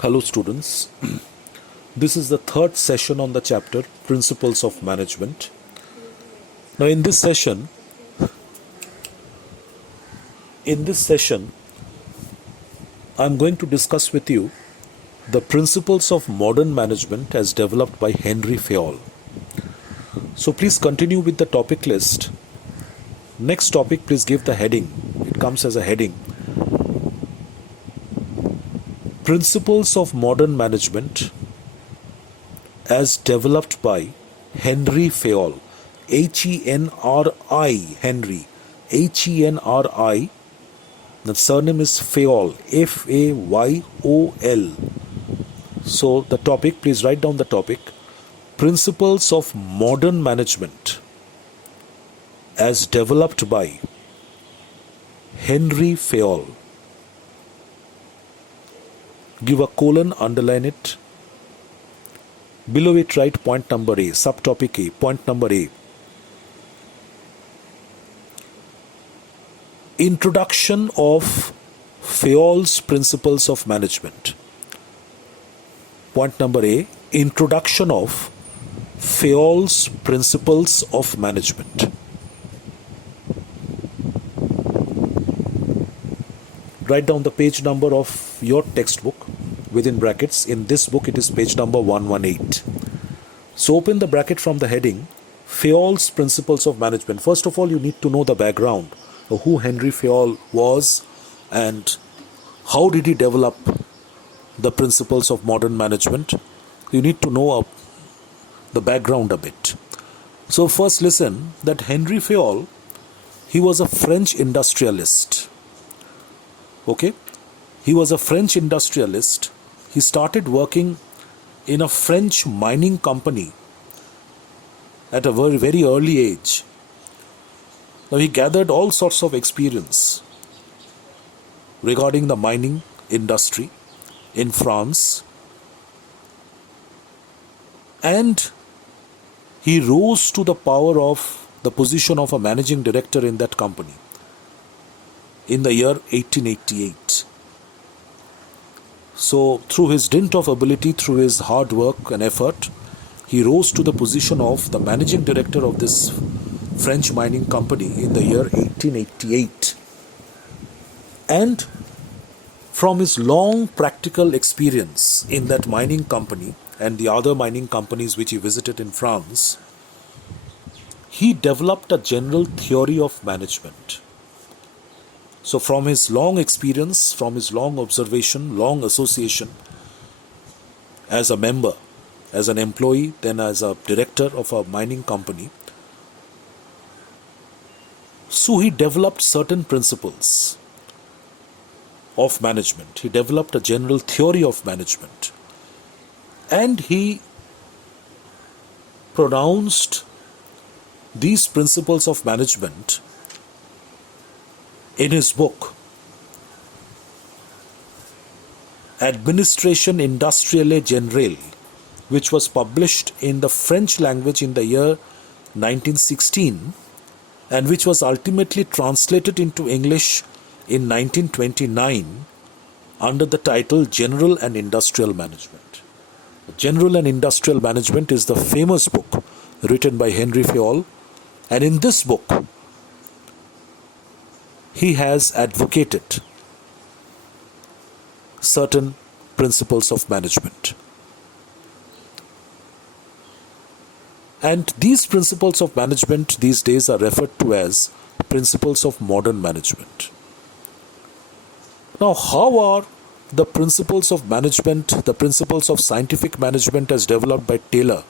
Hello, students. This is the third session on the chapter Principles of Management. Now, in this session, I'm going to discuss with you the principles of modern management as developed by Henry Fayol. So, please continue with the topic list. Next topic, please give the heading. It comes as a heading. Principles of Modern Management as developed by Henry Fayol. Henry. Henry. Henri. The surname is Fayol. Fayol. So the topic, please write down the topic. Principles of Modern Management as developed by Henry Fayol. Give a colon, underline it. Below it, write point number A, subtopic A, point number A. Introduction of Fayol's Principles of Management. Point number A, Introduction of Fayol's Principles of Management. Write down the page number of your textbook within brackets. In this book, it is page number 118. So open the bracket from the heading Fayol's Principles of Management. First of all, you need to know the background of who Henry Fayol was and how did he develop the principles of modern management. You need to know the background a bit. So first listen that Henry Fayol, he was a French industrialist. Okay? He was a French industrialist. He started working in a French mining company at a very, very early age. Now he gathered all sorts of experience regarding the mining industry in France, and he rose to the power of the position of a managing director in that company in the year 1888. So through his dint of ability, through his hard work and effort, he rose to the position of the managing director of this French mining company in the year 1888. And from his long practical experience in that mining company and the other mining companies which he visited in France, he developed a general theory of management. So from his long experience, from his long observation, long association as a member, as an employee, then as a director of a mining company, so he developed certain principles of management. He developed a general theory of management. And he pronounced these principles of management in his book, Administration Industrielle Generale, which was published in the French language in the year 1916 and which was ultimately translated into English in 1929 under the title General and Industrial Management. General and Industrial Management is the famous book written by Henry Fayol, and in this book he has advocated certain principles of management. And these principles of management these days are referred to as principles of modern management. Now, how are the principles of management, the principles of scientific management as developed by Taylor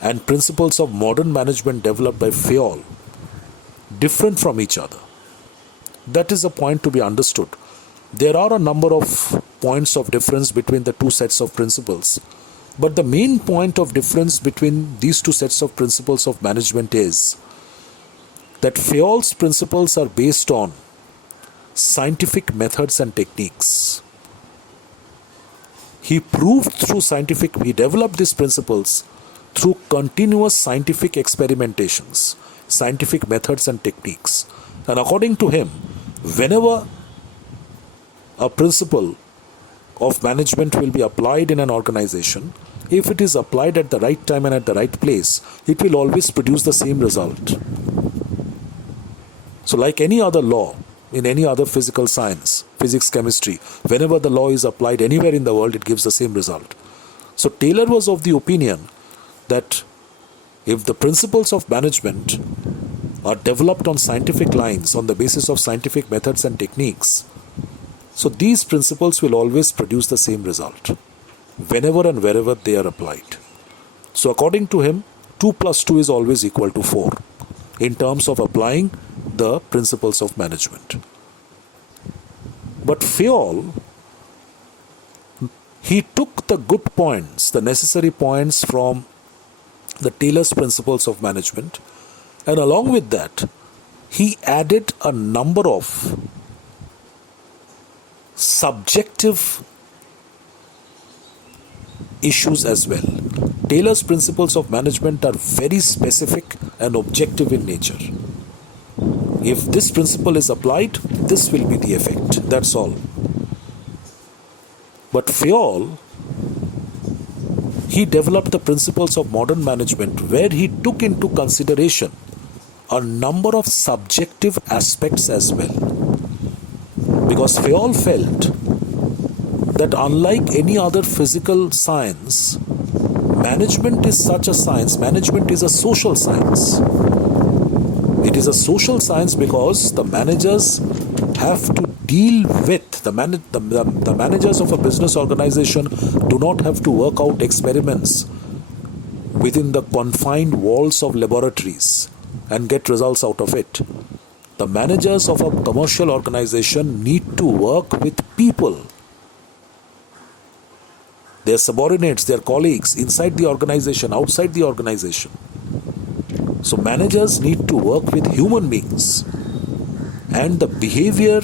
and principles of modern management developed by Fayol different from each other? That is a point to be understood. There are a number of points of difference between the two sets of principles, but the main point of difference between these two sets of principles of management is that Fayol's principles are based on scientific methods and techniques. He developed these principles through continuous scientific experimentations, scientific methods and techniques. And according to him, whenever a principle of management will be applied in an organization, if it is applied at the right time and at the right place, it will always produce the same result. So, like any other law, in any other physical science, physics, chemistry, whenever the law is applied anywhere in the world, it gives the same result. So, Taylor was of the opinion that if the principles of management are developed on scientific lines, on the basis of scientific methods and techniques, so these principles will always produce the same result whenever and wherever they are applied. So according to him, 2 plus 2 is always equal to 4 in terms of applying the principles of management. But Fayol, he took the good points, the necessary points from the Taylor's principles of management, and along with that, he added a number of subjective issues as well. Taylor's principles of management are very specific and objective in nature. If this principle is applied, this will be the effect. That's all. But Fayol, he developed the principles of modern management where he took into consideration a number of subjective aspects as well. Because Fayol felt that unlike any other physical science, management is such a science, management is a social science. It is a social science because the managers have to deal with, the managers of a business organization do not have to work out experiments within the confined walls of laboratories and get results out of it. The managers of a commercial organization need to work with people, their subordinates, their colleagues, inside the organization, outside the organization. So managers need to work with human beings, and the behavior,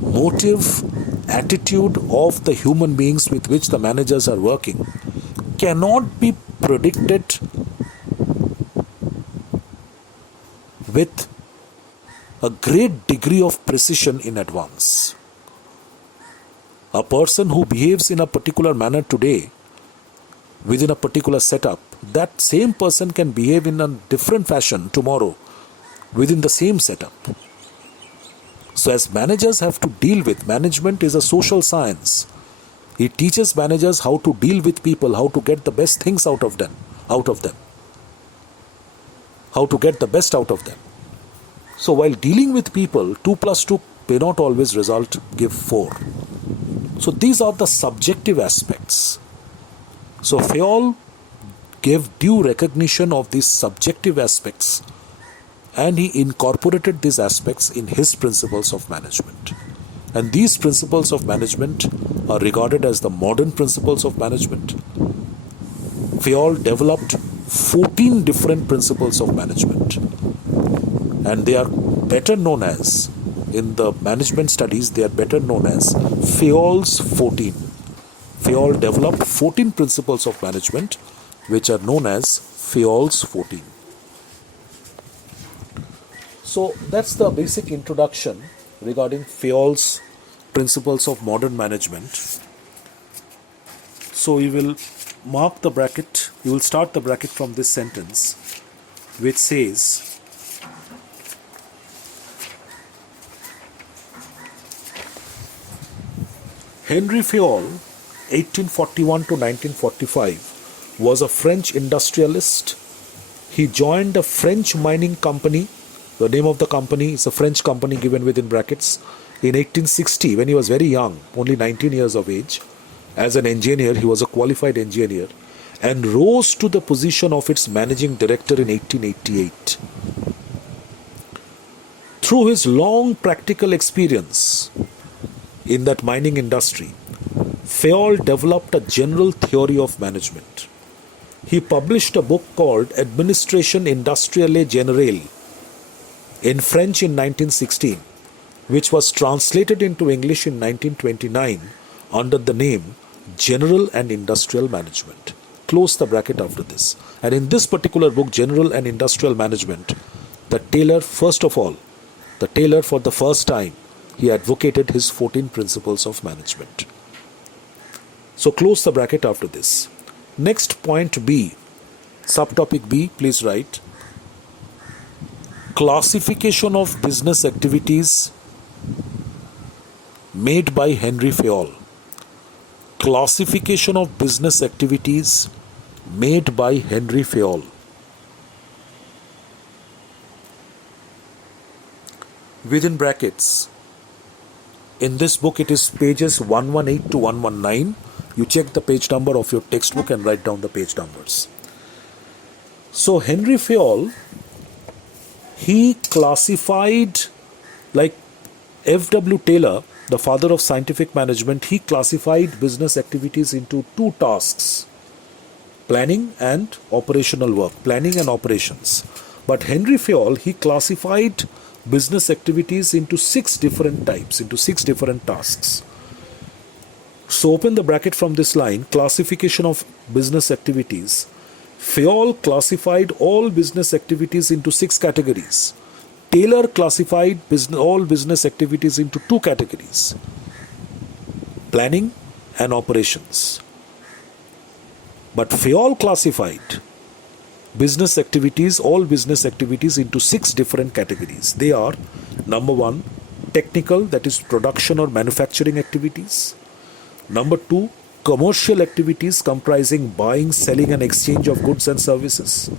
motive, attitude of the human beings with which the managers are working cannot be predicted with a great degree of precision in advance. A person who behaves in a particular manner today within a particular setup, that same person can behave in a different fashion tomorrow within the same setup. So as managers have to deal with, management is a social science. It teaches managers how to deal with people, how to get the best things out of them, how to get the best out of them. So while dealing with people, 2 plus 2 may not always give 4. So these are the subjective aspects. So Fayol gave due recognition of these subjective aspects, and he incorporated these aspects in his principles of management. And these principles of management are regarded as the modern principles of management. Fayol developed 14 different principles of management, and they are better known as, in the management studies, they are better known as Fayol's 14. Fayol developed 14 principles of management, which are known as Fayol's 14. So that's the basic introduction regarding Fayol's principles of modern management. So you will mark the bracket, you will start the bracket from this sentence, which says, Henry Fayol, 1841 to 1945, was a French industrialist. He joined a French mining company. The name of the company is a French company given within brackets. In 1860, when he was very young, only 19 years of age, as an engineer, he was a qualified engineer, and rose to the position of its managing director in 1888. Through his long practical experience in that mining industry, Fayol developed a general theory of management. He published a book called Administration Industrielle Generale in French in 1916, which was translated into English in 1929 under the name General and Industrial Management. Close the bracket after this. And in this particular book, General and Industrial Management, the Taylor, for the first time, he advocated his 14 principles of management. So close the bracket after this. Next point B, subtopic B, please write. Classification of business activities made by Henry Fayol. Classification of business activities made by Henry Fayol. Within brackets, in this book it is pages 118 to 119. You check the page number of your textbook and write down the page numbers. So Henry Fayol, he classified, like F.W. Taylor, the father of scientific management, he classified business activities into two tasks: planning and operational work, planning and operations. But Henry Fayol, he classified business activities into six different types, into six different tasks. So open the bracket from this line, classification of business activities. Fayol classified all business activities into six categories. Taylor classified all business activities into two categories: planning and operations. But Fayol classified all business activities into six different categories. They are: number one, technical, that is production or manufacturing activities. Number two, commercial activities comprising buying, selling and exchange of goods and services.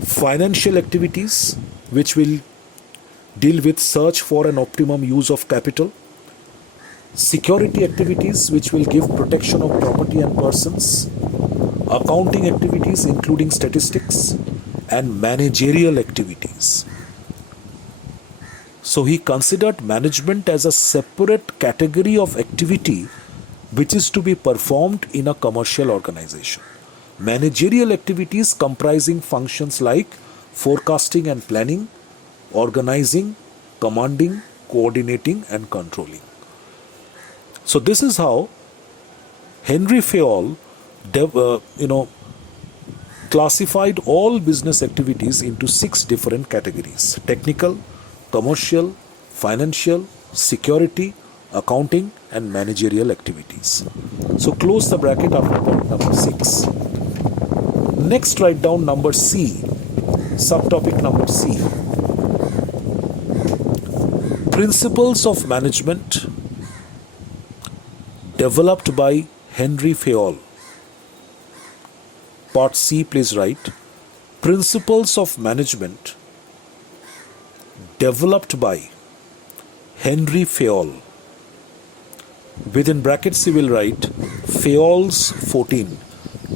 Financial activities, which will deal with search for an optimum use of capital. Security activities, which will give protection of property and persons. Accounting activities, including statistics, and managerial activities. So he considered management as a separate category of activity which is to be performed in a commercial organization. Managerial activities comprising functions like forecasting and planning, organizing, commanding, coordinating and controlling. So this is how Henry Fayol classified all business activities into six different categories: technical, commercial, financial, security, accounting and managerial activities. So close the bracket after point number 6. Next, write down number C, subtopic number C. Principles of management developed by Henry Fayol. Part C, please write. Principles of management developed by Henry Fayol. Within brackets you will write Fayol's 14,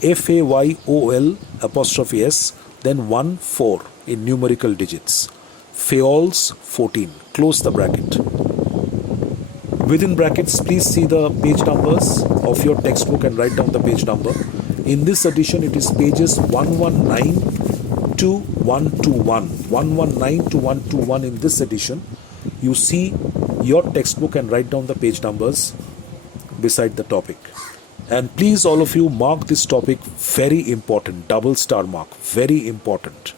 F-A-Y-O-L apostrophe S, then 1-4 in numerical digits. Fayol's 14. Close the bracket. Within brackets, please see the page numbers of your textbook and write down the page number. In this edition, it is pages 119 to 121. 119 to 121 in this edition. You see your textbook and write down the page numbers beside the topic. And please, all of you, mark this topic very important. Double star mark. Very important.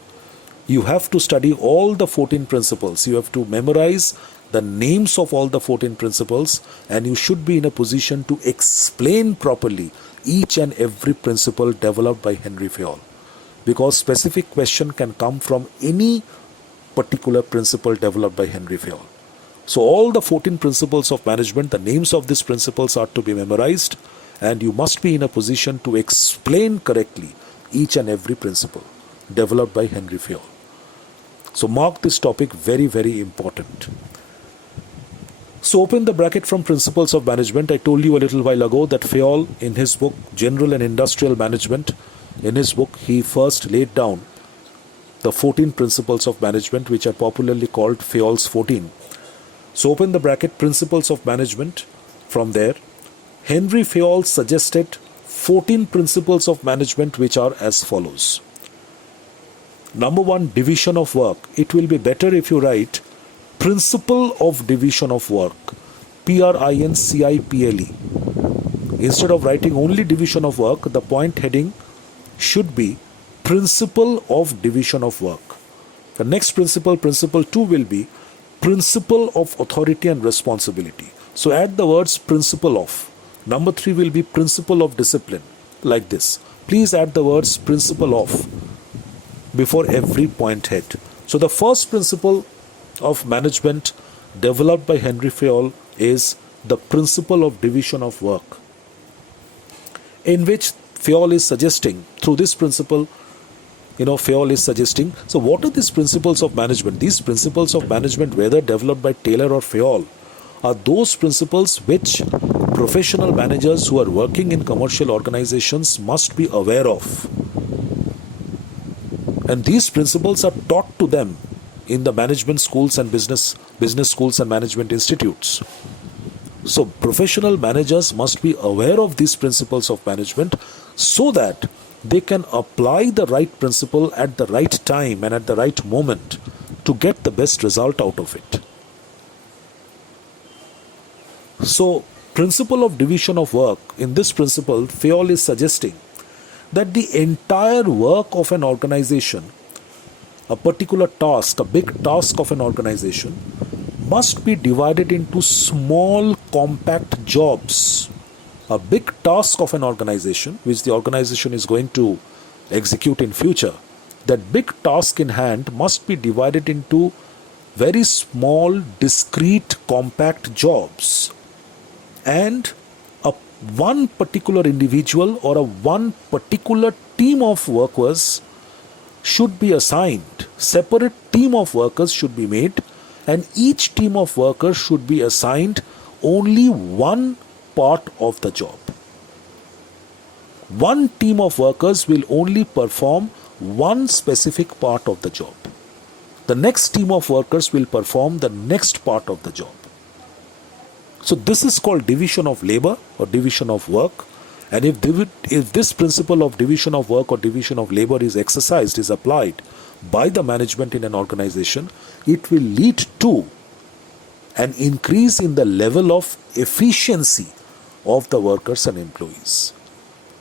You have to study all the 14 principles. You have to memorize the names of all the 14 principles, and you should be in a position to explain properly each and every principle developed by Henry Fayol, because specific question can come from any particular principle developed by Henry Fayol. So all the 14 principles of management, the names of these principles are to be memorized, and you must be in a position to explain correctly each and every principle developed by Henry Fayol. So mark this topic very, very important. So open the bracket from Principles of Management. I told you a little while ago that Fayol, in his book General and Industrial Management, in his book he first laid down the 14 principles of management, which are popularly called Fayol's 14. So open the bracket Principles of Management. From there, Henry Fayol suggested 14 principles of management, which are as follows. Number 1, division of work. It will be better if you write Principle of Division of Work, Principle. Instead of writing only division of work, the point heading should be Principle of Division of Work. The next principle, principle 2, will be Principle of Authority and Responsibility. So add the words principle of. Number 3 will be principle of discipline, like this. Please add the words principle of before every point head. So the first principle of management developed by Henry Fayol is the principle of division of work, in which Fayol is suggesting, through this principle, Fayol is suggesting, so what are these principles of management? These principles of management, whether developed by Taylor or Fayol, are those principles which professional managers who are working in commercial organizations must be aware of. And these principles are taught to them in the management schools and business schools and management institutes. So professional managers must be aware of these principles of management so that they can apply the right principle at the right time and at the right moment to get the best result out of it. So, principle of division of work, in this principle, Fayol is suggesting that the entire work of an organization, a particular task, a big task of an organization, must be divided into small, compact jobs. A big task of an organization, which the organization is going to execute in future, that big task in hand must be divided into very small, discrete, compact jobs. And one particular individual or one particular team of workers should be assigned. Separate team of workers should be made, and each team of workers should be assigned only one part of the job. One team of workers will only perform one specific part of the job. The next team of workers will perform the next part of the job. So this is called division of labor or division of work. And if this principle of division of work or division of labor is exercised, is applied by the management in an organization, it will lead to an increase in the level of efficiency of the workers and employees.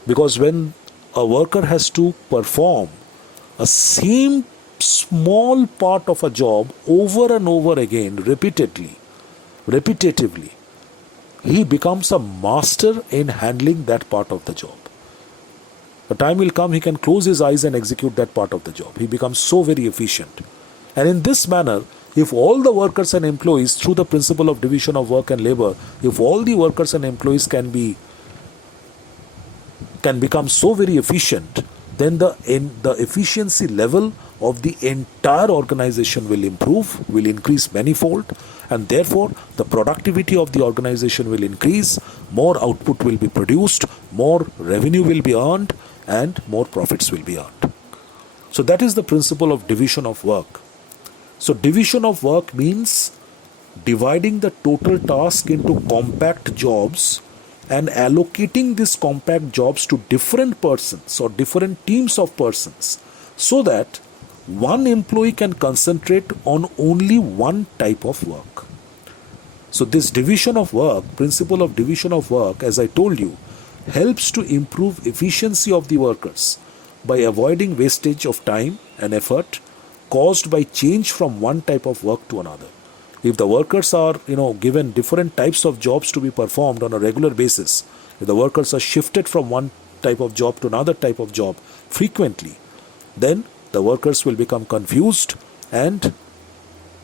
Because when a worker has to perform a same small part of a job over and over again, repetitively, he becomes a master in handling that part of the job. The time will come he can close his eyes and execute that part of the job. He becomes so very efficient. And in this manner, if all the workers and employees, through the principle of division of work and labor, if all the workers and employees can become so very efficient, then the efficiency level of the entire organization will improve, will increase manifold, and therefore the productivity of the organization will increase, more output will be produced, more revenue will be earned, and more profits will be earned. So that is the principle of division of work. So division of work means dividing the total task into compact jobs and allocating these compact jobs to different persons or different teams of persons, so that one employee can concentrate on only one type of work. So this division of work, principle of division of work, as I told you, helps to improve efficiency of the workers by avoiding wastage of time and effort caused by change from one type of work to another. If the workers are, given different types of jobs to be performed on a regular basis, if the workers are shifted from one type of job to another type of job frequently, then the workers will become confused and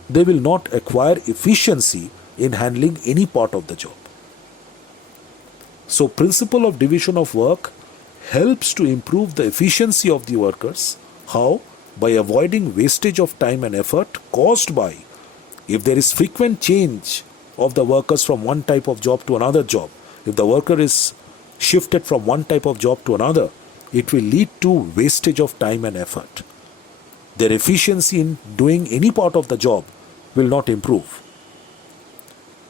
they will not acquire efficiency in handling any part of the job. So, principle of division of work helps to improve the efficiency of the workers. How? By avoiding wastage of time and effort caused by, if there is frequent change of the workers from one type of job to another job, if the worker is shifted from one type of job to another, it will lead to wastage of time and effort. Their efficiency in doing any part of the job will not improve.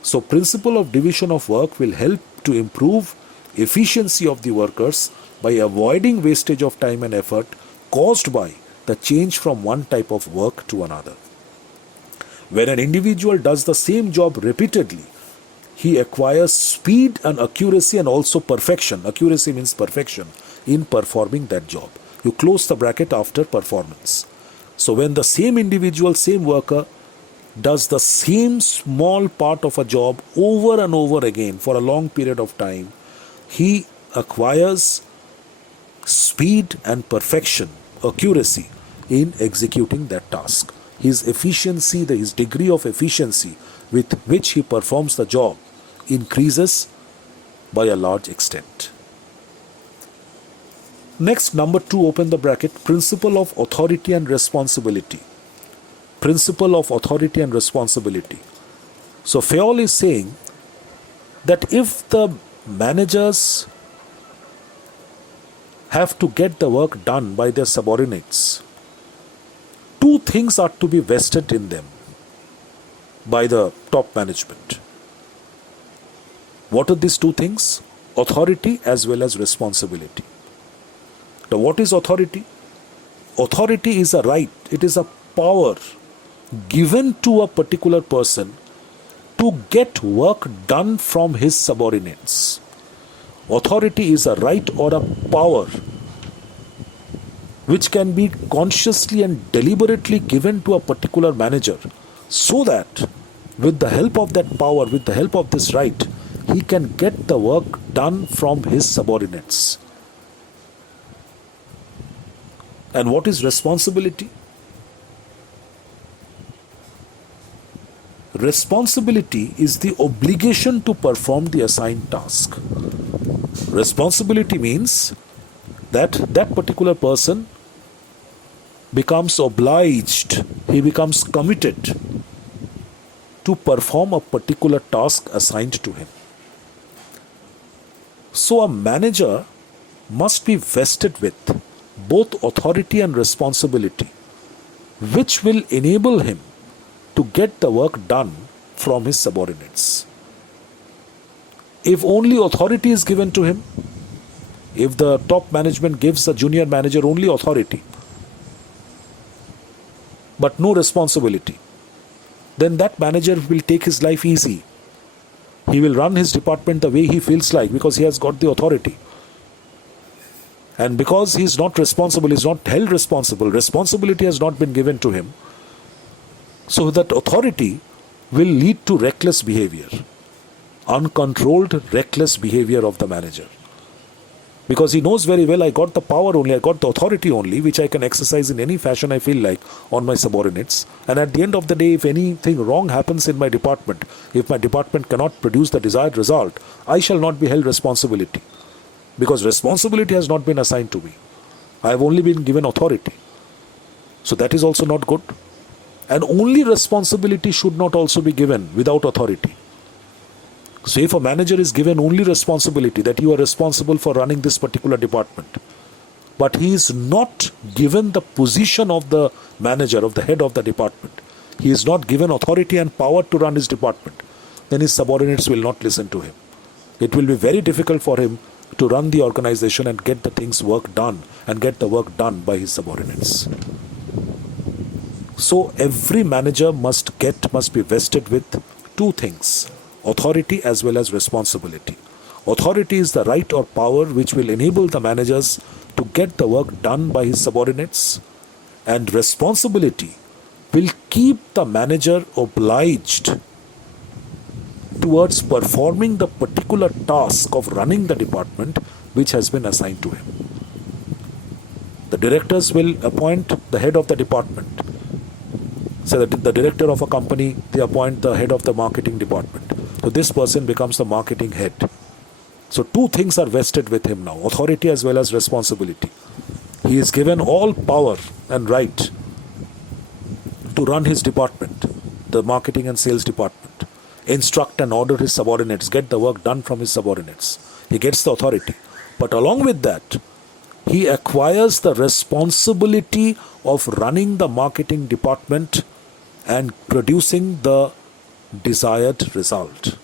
So, principle of division of work will help to improve efficiency of the workers by avoiding wastage of time and effort caused by the change from one type of work to another. When an individual does the same job repeatedly, he acquires speed and accuracy and also perfection. Accuracy means perfection in performing that job. You close the bracket after performance. So when the same individual, same worker does the same small part of a job over and over again for a long period of time, he acquires speed and perfection, accuracy in executing that task. His efficiency, his degree of efficiency with which he performs the job increases by a large extent. Next, number 2, open the bracket, principle of authority and responsibility. Principle of authority and responsibility. So Fayol is saying that if the managers have to get the work done by their subordinates, two things are to be vested in them by the top management. What are these two things? Authority as well as responsibility. Now, what is authority? Authority is a right, it is a power given to a particular person to get work done from his subordinates. Authority is a right or a power which can be consciously and deliberately given to a particular manager so that with the help of that power, with the help of this right, he can get the work done from his subordinates. And what is responsibility? Responsibility is the obligation to perform the assigned task. Responsibility means that that particular person becomes obliged, he becomes committed to perform a particular task assigned to him. So a manager must be vested with both authority and responsibility, which will enable him to get the work done from his subordinates. If only authority is given to him, if the top management gives the junior manager only authority, but no responsibility, then that manager will take his life easy. He will run his department the way he feels like because he has got the authority. And because he is not responsible, he is not held responsible, responsibility has not been given to him. So that authority will lead to reckless behavior, uncontrolled reckless behavior of the manager. Because he knows very well, I got the power only, I got the authority only, which I can exercise in any fashion I feel like on my subordinates. And at the end of the day, if anything wrong happens in my department, if my department cannot produce the desired result, I shall not be held responsibility. Because responsibility has not been assigned to me. I have only been given authority. So that is also not good. And only responsibility should not also be given without authority. So if a manager is given only responsibility that you are responsible for running this particular department, but he is not given the position of the manager, of the head of the department, he is not given authority and power to run his department, then his subordinates will not listen to him. It will be very difficult for him to run the organization and get the things work done and get the work done by his subordinates. So every manager must be vested with two things, authority as well as responsibility. Authority is the right or power which will enable the managers to get the work done by his subordinates, and responsibility will keep the manager obliged towards performing the particular task of running the department which has been assigned to him. The directors will appoint the head of the department. So the director of a company, they appoint the head of the marketing department. So this person becomes the marketing head. So two things are vested with him now, authority as well as responsibility. He is given all power and right to run his department, the marketing and sales department, instruct and order his subordinates, get the work done from his subordinates. He gets the authority. But along with that, he acquires the responsibility of running the marketing department and producing the desired result.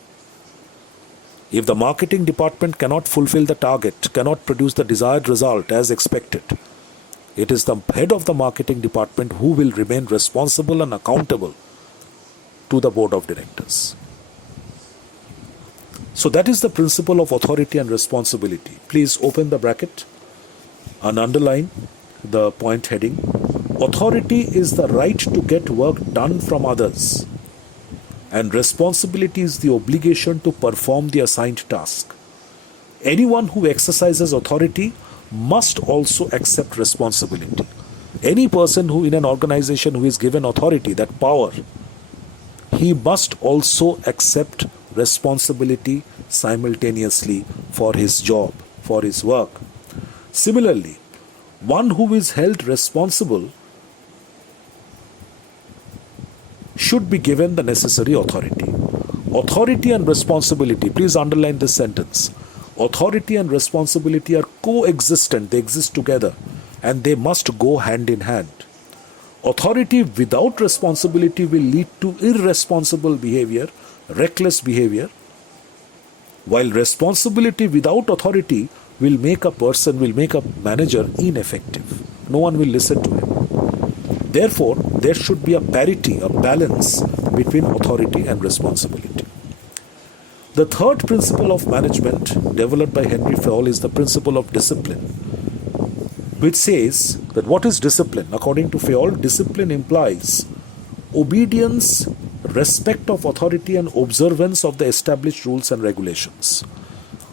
If the marketing department cannot fulfill the target, cannot produce the desired result as expected, it is the head of the marketing department who will remain responsible and accountable to the board of directors. So that is the principle of authority and responsibility. Please open the bracket and underline the point heading. Authority is the right to get work done from others, and responsibility is the obligation to perform the assigned task. Anyone who exercises authority must also accept responsibility. Any person who in an organization who is given authority, that power, he must also accept responsibility simultaneously for his job, for his work. Similarly, one who is held responsible should be given the necessary authority. Authority and responsibility, please underline this sentence. Authority and responsibility are coexistent, they exist together, and they must go hand in hand. Authority without responsibility will lead to irresponsible behavior, reckless behavior, while responsibility without authority will make a manager ineffective. No one will listen to him. Therefore, there should be a parity, a balance between authority and responsibility. The third principle of management developed by Henry Fayol is the principle of discipline, which says that what is discipline? According to Fayol, discipline implies obedience, respect of authority, and observance of the established rules and regulations.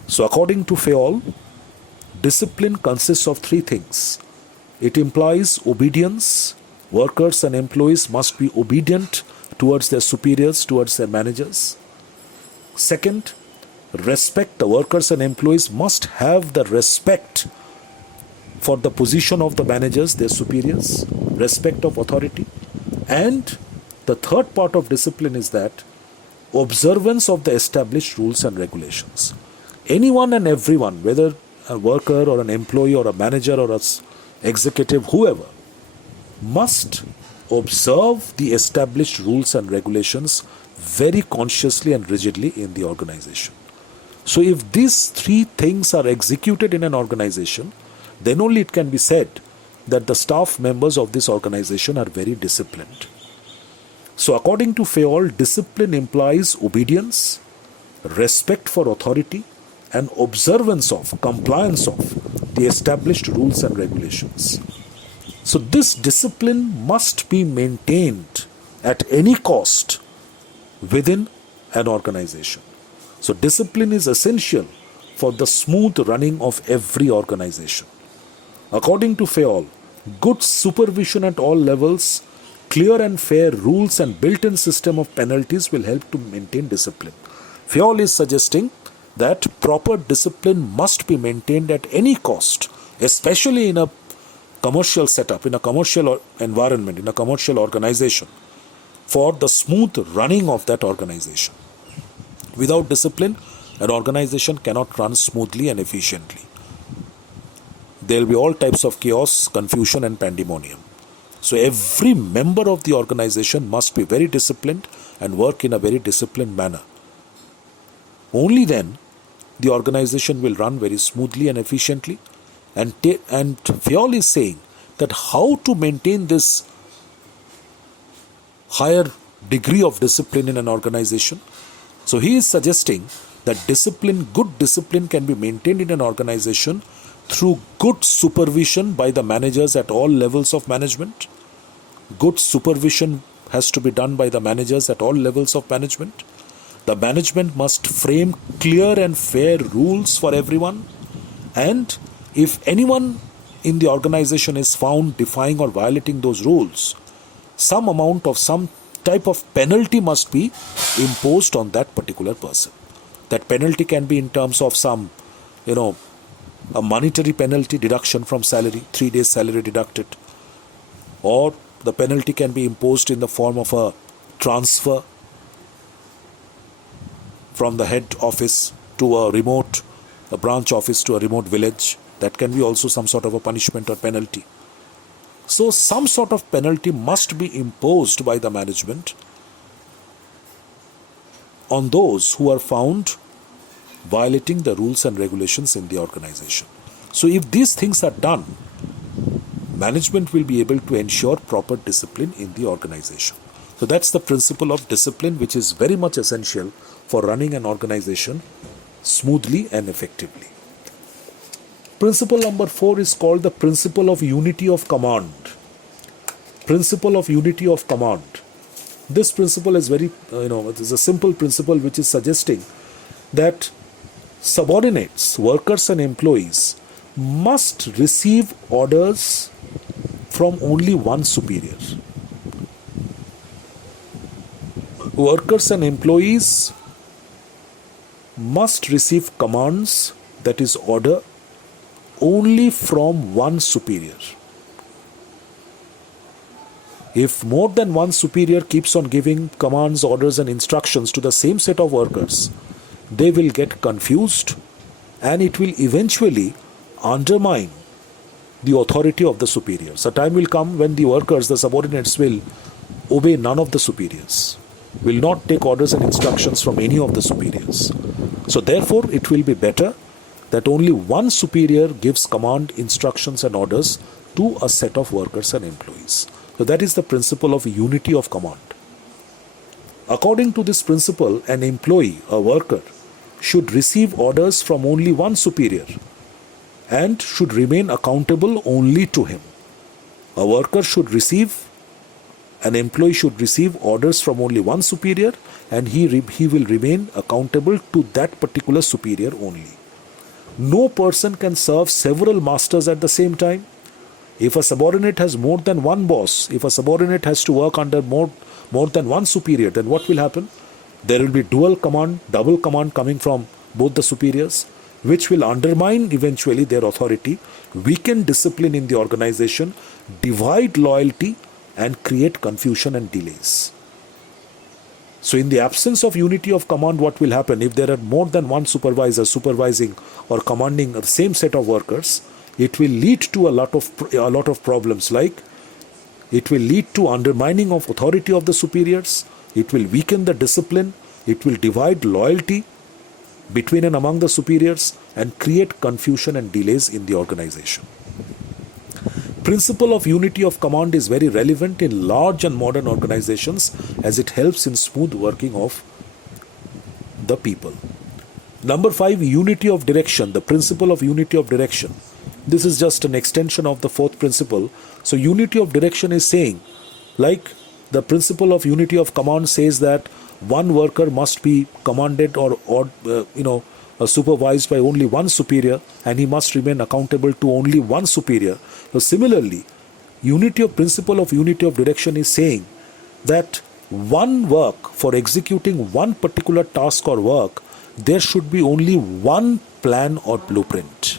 So according to Fayol, discipline consists of three things. It implies obedience. Workers and employees must be obedient towards their superiors, towards their managers. Second, respect. The workers and employees must have the respect for the position of the managers, their superiors, respect of authority. And the third part of discipline is that observance of the established rules and regulations. Anyone and everyone, whether a worker or an employee or a manager or an executive, whoever, must observe the established rules and regulations very consciously and rigidly in the organization. So if these three things are executed in an organization, then only it can be said that the staff members of this organization are very disciplined. So according to Fayol, discipline implies obedience, respect for authority, and observance of, compliance of the established rules and regulations. So this discipline must be maintained at any cost within an organization. So discipline is essential for the smooth running of every organization. According to Fayol, good supervision at all levels, clear and fair rules, and built-in system of penalties will help to maintain discipline. Fayol is suggesting that proper discipline must be maintained at any cost, especially in a commercial setup, in a commercial environment, in a commercial organization, for the smooth running of that organization. Without discipline, an organization cannot run smoothly and efficiently. There will be all types of chaos, confusion, and pandemonium. So every member of the organization must be very disciplined and work in a very disciplined manner. Only then the organization will run very smoothly and efficiently. And Fayol is saying that how to maintain this higher degree of discipline in an organization. So he is suggesting that good discipline can be maintained in an organization through good supervision by the managers at all levels of management. Good supervision has to be done by the managers at all levels of management. The management must frame clear and fair rules for everyone. And if anyone in the organization is found defying or violating those rules, some type of penalty must be imposed on that particular person. That penalty can be in terms of some, a monetary penalty, deduction from salary, 3 days salary deducted, or the penalty can be imposed in the form of a transfer from the head office to a branch office to a remote village. That can be also some sort of a punishment or penalty. So some sort of penalty must be imposed by the management on those who are found violating the rules and regulations in the organization. So if these things are done, management will be able to ensure proper discipline in the organization. So that's the principle of discipline, which is very much essential for running an organization smoothly and effectively. Principle number 4 is called the principle of unity of command. Principle of unity of command. This principle is very, it is a simple principle which is suggesting that subordinates, workers and employees must receive orders from only one superior. Workers and employees must receive commands, that is order, only from one superior. If more than one superior keeps on giving commands, orders and instructions to the same set of workers, they will get confused and it will eventually undermine the authority of the superiors. A time will come when the workers, the subordinates, will obey none of the superiors, will not take orders and instructions from any of the superiors. So therefore, it will be better that only one superior gives command, instructions and orders to a set of workers and employees. So that is the principle of unity of command. According to this principle, an employee, a worker, should receive orders from only one superior and should remain accountable only to him. A worker should receive, an employee should receive orders from only one superior and he will remain accountable to that particular superior only. No person can serve several masters at the same time. If a subordinate has more than one boss, if a subordinate has to work under more than one superior, then what will happen? There will be dual command, double command coming from both the superiors, which will undermine eventually their authority, weaken discipline in the organization, divide loyalty, and create confusion and delays. So in the absence of unity of command, what will happen? If there are more than one supervisor supervising or commanding the same set of workers, it will lead to a lot of problems, like it will lead to undermining of authority of the superiors, it will weaken the discipline, it will divide loyalty between and among the superiors and create confusion and delays in the organization. Principle of unity of command is very relevant in large and modern organizations as it helps in smooth working of the people. Number 5, unity of direction, the principle of unity of direction. This is just an extension of the fourth principle. So unity of direction is saying, like the principle of unity of command says that one worker must be commanded or supervised by only one superior and he must remain accountable to only one superior. So similarly, principle of unity of direction is saying that one work, for executing one particular task or work, there should be only one plan or blueprint.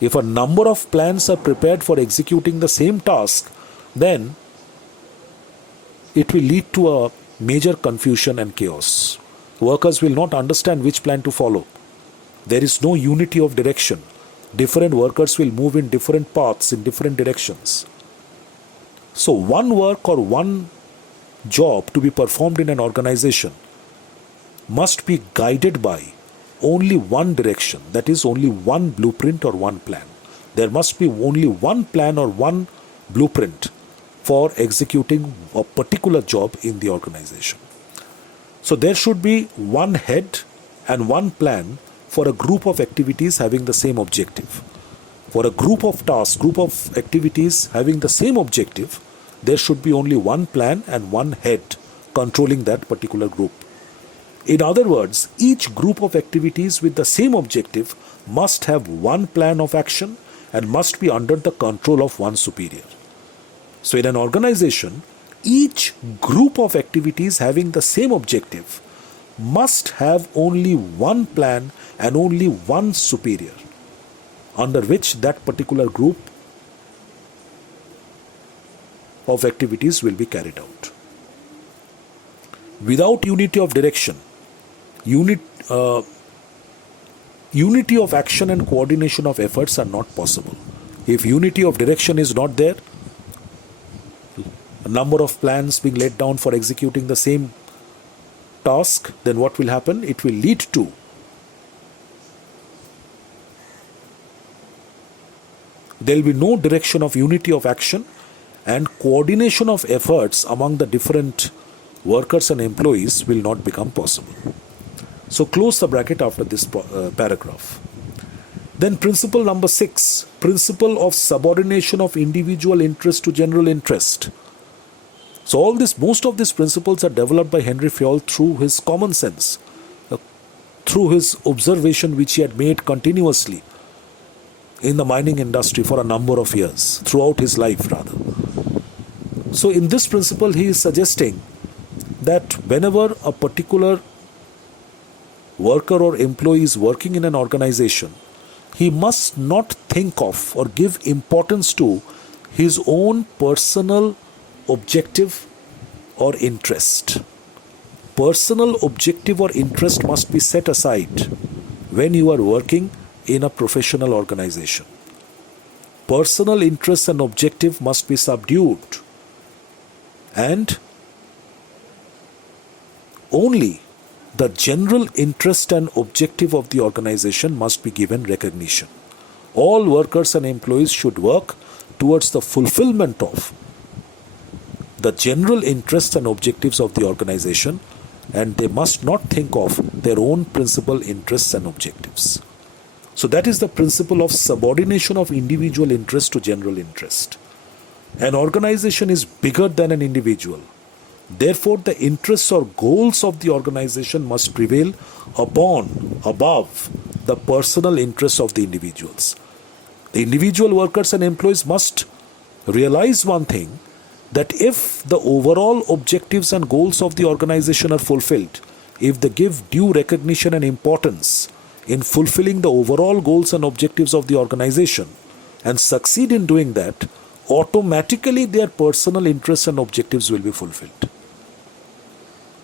If a number of plans are prepared for executing the same task, then it will lead to a major confusion and chaos. Workers will not understand which plan to follow. There is no unity of direction. Different workers will move in different paths, in different directions. So one work or one job to be performed in an organization must be guided by only one direction, that is only one blueprint or one plan. There must be only one plan or one blueprint for executing a particular job in the organization. So there should be one head and one plan for a group of activities having the same objective. For a group of tasks, group of activities having the same objective, there should be only one plan and one head controlling that particular group. In other words, each group of activities with the same objective must have one plan of action and must be under the control of one superior. So in an organization, each group of activities having the same objective must have only one plan and only one superior under which that particular group of activities will be carried out. Without unity of direction, unity of action and coordination of efforts are not possible. If unity of direction is not there, a number of plans being laid down for executing the same task, then what will happen? It will lead to there will be no direction of unity of action, and coordination of efforts among the different workers and employees will not become possible. So close the bracket after this paragraph. Then principle number 6, principle of subordination of individual interest to general interest. So most of these principles are developed by Henry Fayol through his common sense. through his observation which he had made continuously in the mining industry for a number of years, throughout his life rather. So in this principle he is suggesting that whenever a particular worker or employee is working in an organization, he must not think of or give importance to his own personal objective or interest. Personal objective or interest must be set aside when you are working in a professional organization. Personal interest and objective must be subdued, and only the general interest and objective of the organization must be given recognition. All workers and employees should work towards the fulfillment of the general interests and objectives of the organization, and they must not think of their own principal interests and objectives. So that is the principle of subordination of individual interest to general interest. An organization is bigger than an individual. Therefore, the interests or goals of the organization must prevail above the personal interests of the individuals. The individual workers and employees must realize one thing, that if the overall objectives and goals of the organization are fulfilled, if they give due recognition and importance in fulfilling the overall goals and objectives of the organization and succeed in doing that, automatically their personal interests and objectives will be fulfilled.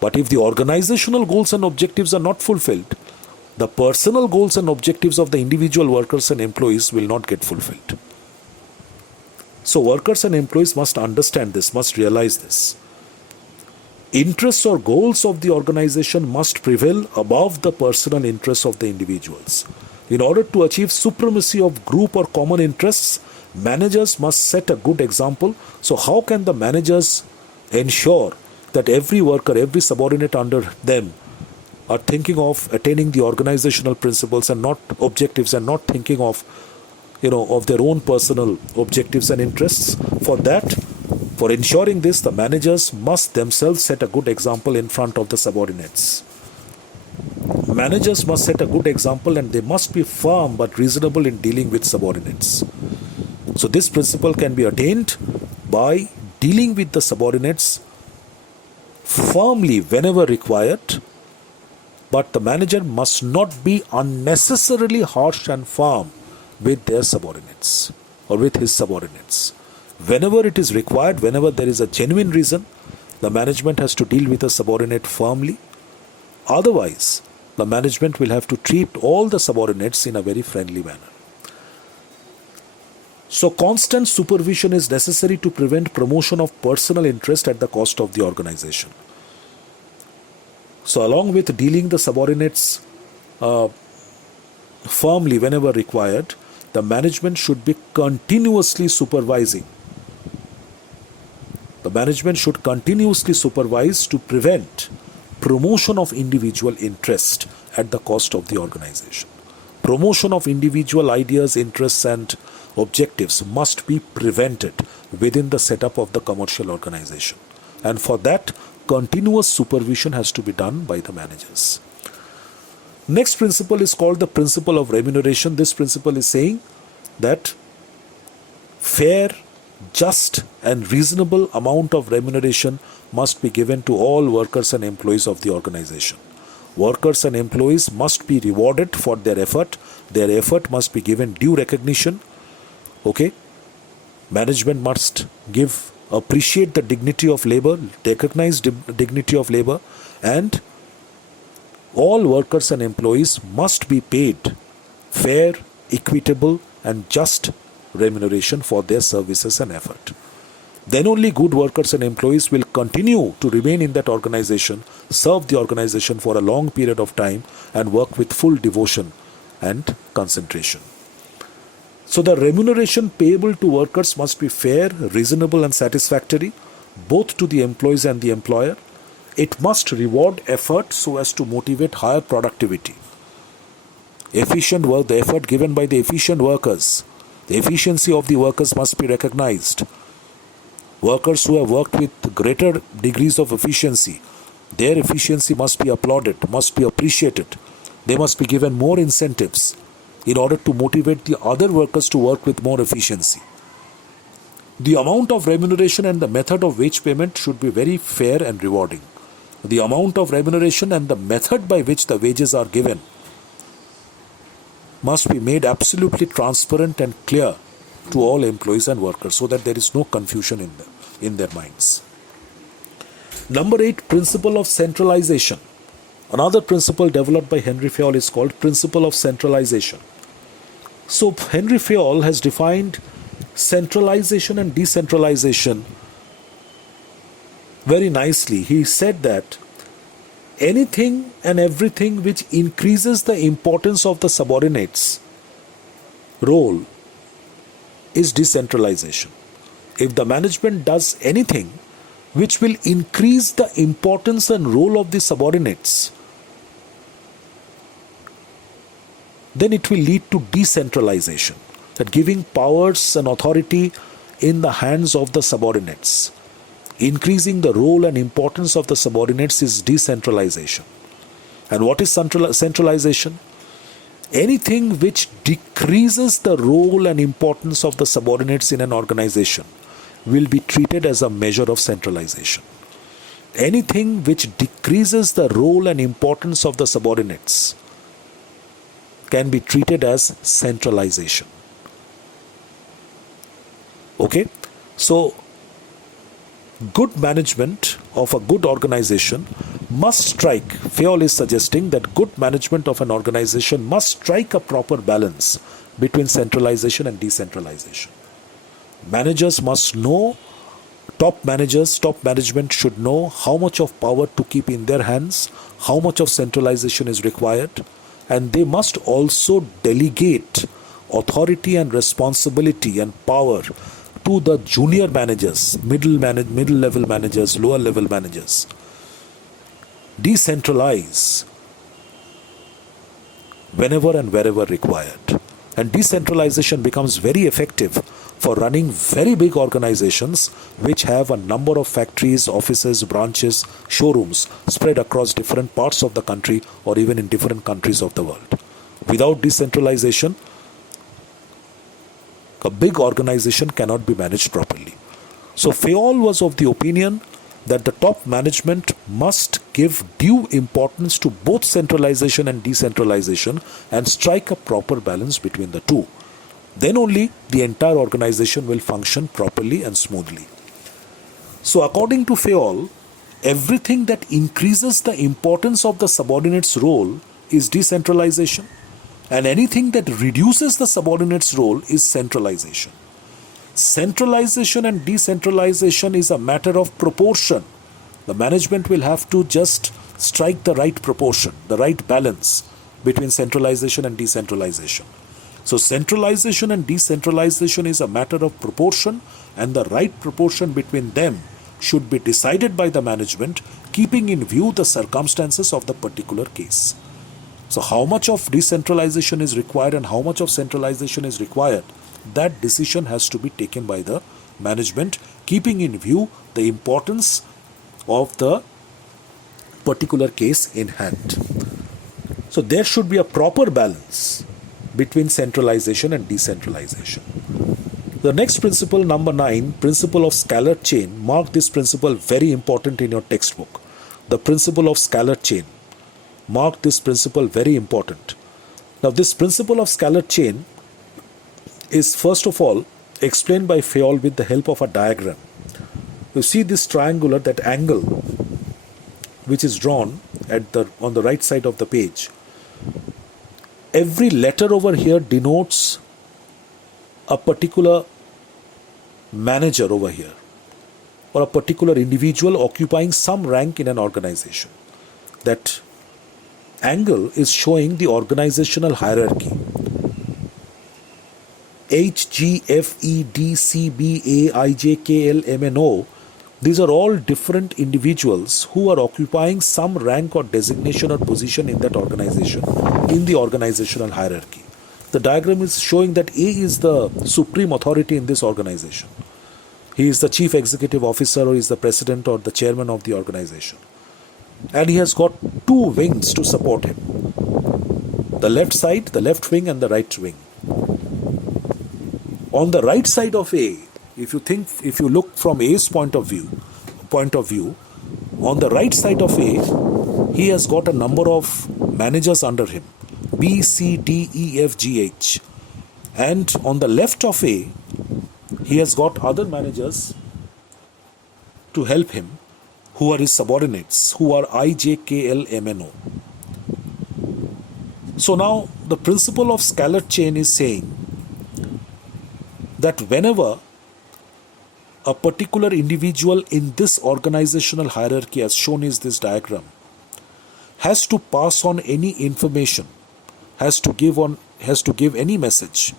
But if the organizational goals and objectives are not fulfilled, the personal goals and objectives of the individual workers and employees will not get fulfilled. So workers and employees must understand this, must realize this. Interests or goals of the organization must prevail above the personal interests of the individuals. In order to achieve supremacy of group or common interests, managers must set a good example. So how can the managers ensure that every worker, every subordinate under them are thinking of attaining the organizational principles and not objectives, and not thinking of their own personal objectives and interests? For ensuring this, the managers must themselves set a good example in front of the subordinates. Managers must set a good example, and they must be firm but reasonable in dealing with subordinates. So this principle can be attained by dealing with the subordinates firmly whenever required, but the manager must not be unnecessarily harsh and firm with their subordinates or with his subordinates. Whenever it is required, whenever there is a genuine reason, the management has to deal with a subordinate firmly. Otherwise, the management will have to treat all the subordinates in a very friendly manner. So constant supervision is necessary to prevent promotion of personal interest at the cost of the organization. So along with dealing the subordinates firmly whenever required, the management should be continuously supervising. The management should continuously supervise to prevent promotion of individual interest at the cost of the organization. Promotion of individual ideas, interests and objectives must be prevented within the setup of the commercial organization. And for that, continuous supervision has to be done by the managers. Next principle is called the principle of remuneration. This principle is saying that fair, just and reasonable amount of remuneration must be given to all workers and employees of the organization. Workers and employees must be rewarded for their effort. Their effort must be given due recognition. Okay? Management must appreciate the dignity of labor, recognize dignity of labor, and all workers and employees must be paid fair, equitable and just remuneration for their services and effort. Then only good workers and employees will continue to remain in that organization, serve the organization for a long period of time and work with full devotion and concentration. So the remuneration payable to workers must be fair, reasonable and satisfactory, both to the employees and the employer. It must reward effort so as to motivate higher productivity. Efficient work, the effort given by the efficient workers, the efficiency of the workers must be recognized. Workers who have worked with greater degrees of efficiency, their efficiency must be applauded, must be appreciated. They must be given more incentives in order to motivate the other workers to work with more efficiency. The amount of remuneration and the method of wage payment should be very fair and rewarding. The amount of remuneration and the method by which the wages are given must be made absolutely transparent and clear to all employees and workers so that there is no confusion in their minds. Number 8, principle of centralization. Another principle developed by Henry Fayol is called principle of centralization. So Henry Fayol has defined centralization and decentralization very nicely. He said that anything and everything which increases the importance of the subordinates' role is decentralization. If the management does anything which will increase the importance and role of the subordinates, then it will lead to decentralization, that giving powers and authority in the hands of the subordinates. Increasing the role and importance of the subordinates is decentralization. And what is centralization? Anything which decreases the role and importance of the subordinates in an organization will be treated as a measure of centralization. Anything which decreases the role and importance of the subordinates can be treated as centralization. Okay? So, good management of a good organization must strike, Fayol is suggesting that good management of an organization must strike a proper balance between centralization and decentralization. Managers must know, top management should know how much of power to keep in their hands, how much of centralization is required, and they must also delegate authority and responsibility and power to the junior managers, middle level managers, lower level managers. Decentralize whenever and wherever required. And decentralization becomes very effective for running very big organizations which have a number of factories, offices, branches, showrooms spread across different parts of the country or even in different countries of the world. Without decentralization, a big organization cannot be managed properly. So Fayol was of the opinion that the top management must give due importance to both centralization and decentralization and strike a proper balance between the two. Then only the entire organization will function properly and smoothly. So according to Fayol, everything that increases the importance of the subordinate's role is decentralization, and anything that reduces the subordinate's role is centralization. Centralization and decentralization is a matter of proportion. The management will have to just strike the right proportion, the right balance between centralization and decentralization. So centralization and decentralization is a matter of proportion, and the right proportion between them should be decided by the management, keeping in view the circumstances of the particular case. So how much of decentralization is required and how much of centralization is required, that decision has to be taken by the management, keeping in view the importance of the particular case in hand. So there should be a proper balance between centralization and decentralization. The next principle, number 9, principle of scalar chain. Mark this principle very important in your textbook. The principle of scalar chain. Mark this principle very important. Now this principle of scalar chain is first of all explained by Fayol with the help of a diagram. You see this triangular, that angle which is drawn on the right side of the page. Every letter over here denotes a particular manager over here, or a particular individual occupying some rank in an organization. That angle is showing the organizational hierarchy. H, G, F, E, D, C, B, A, I, J, K, L, M, N, O. These are all different individuals who are occupying some rank or designation or position in that organization, in the organizational hierarchy. The diagram is showing that A is the supreme authority in this organization. He is the chief executive officer, or is the president or the chairman of the organization. And he has got two wings to support him. The left side, the left wing and the right wing. On the right side of A, if you look from A's point of view, on the right side of A, he has got a number of managers under him. B, C, D, E, F, G, H. And on the left of A, he has got other managers to help him, who are his subordinates, who are I, J, K, L, M, N, O. So now the principle of scalar chain is saying that whenever a particular individual in this organizational hierarchy, as shown is this diagram, has to pass on any information, has to give any message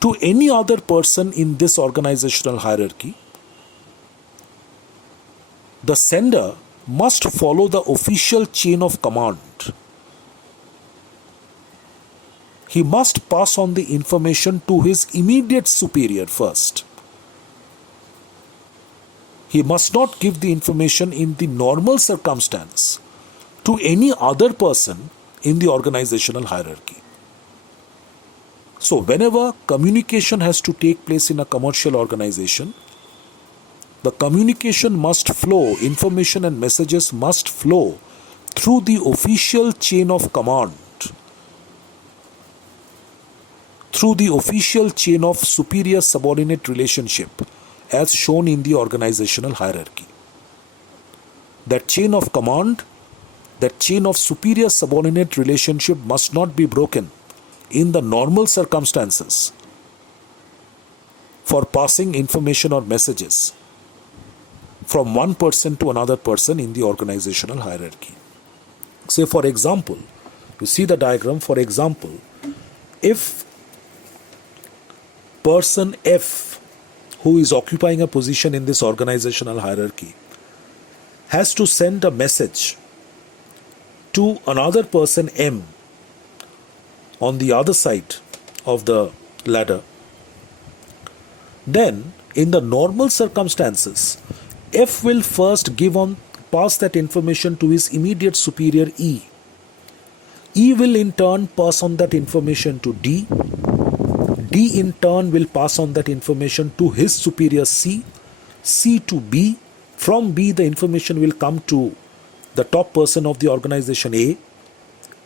to any other person in this organizational hierarchy, the sender must follow the official chain of command. He must pass on the information to his immediate superior first. He must not give the information in the normal circumstance to any other person in the organizational hierarchy. So whenever communication has to take place in a commercial organization, the communication must flow, information and messages must flow through the official chain of command, through the official chain of superior subordinate relationship as shown in the organizational hierarchy. That chain of command, that chain of superior subordinate relationship must not be broken in the normal circumstances for passing information or messages from one person to another person in the organizational hierarchy. Say for example, you see the diagram, for example, if person F, who is occupying a position in this organizational hierarchy, has to send a message to another person M on the other side of the ladder, then in the normal circumstances, F will first pass that information to his immediate superior E. E will in turn pass on that information to D. D in turn will pass on that information to his superior C. C to B. From B the information will come to the top person of the organization A.